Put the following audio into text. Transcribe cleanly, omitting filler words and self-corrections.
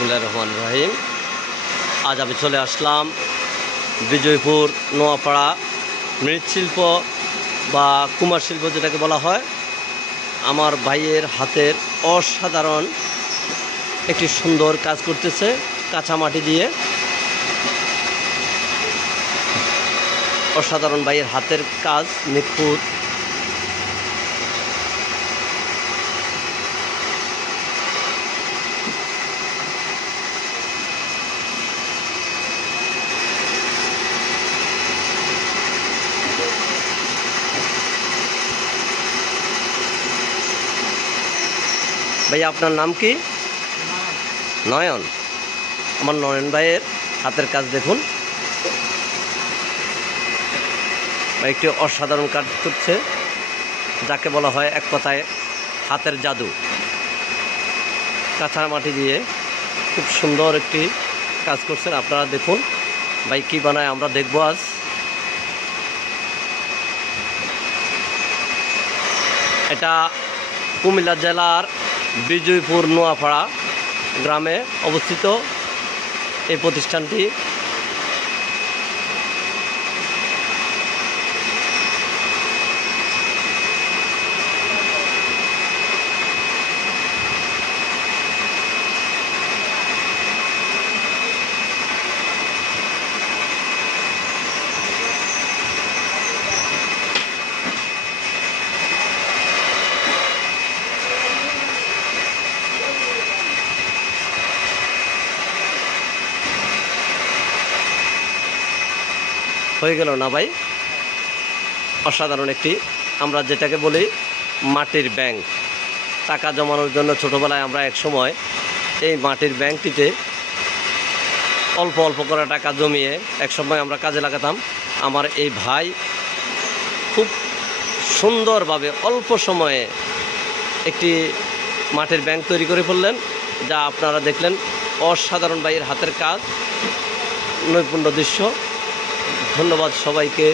বিসমিল্লাহির রহমানির রহিম। আজ আমি চলে আসলাম বিজয়পুর নোয়াপাড়া মৃৎশিল্প বা কুমার শিল্প যেটাকে বলা হয়। আমার ভাইয়ের হাতের অসাধারণ একটি সুন্দর কাজ করতেছে কাঁচা মাটি দিয়ে। অসাধারণ ভাইয়ের হাতের কাজ, নিখুঁত। ভাইয়া আপনার নাম কি? নয়ন। আমার নয়ন ভাইয়ের হাতের কাজ দেখুন, একটি অসাধারণ কাজ করছে, যাকে বলা হয় এক কথায় হাতের জাদু। কাঁচা মাটি দিয়ে খুব সুন্দর একটি কাজ করছেন। আপনারা দেখুন ভাই কী বানায়, আমরা দেখব আজ। এটা কুমিল্লা জেলার বিজয়পুর নোয়াপাড়া গ্রামে অবস্থিত এই প্রতিষ্ঠানটি। হয়ে গেল না ভাই? অসাধারণ একটি, আমরা যেটাকে বলি মাটির ব্যাংক। টাকা জমানোর জন্য ছোটোবেলায় আমরা এক সময় এই মাটির ব্যাংকটিতে অল্প অল্প করে টাকা জমিয়ে এক সময় আমরা কাজে লাগাতাম। আমার এই ভাই খুব সুন্দরভাবে অল্প সময়ে একটি মাটির ব্যাংক তৈরি করে ফেললেন, যা আপনারা দেখলেন। অসাধারণ ভাইয়ের হাতের কাজ, নৈপুণ্য দৃশ্য। ধন্যবাদ সবাইকে।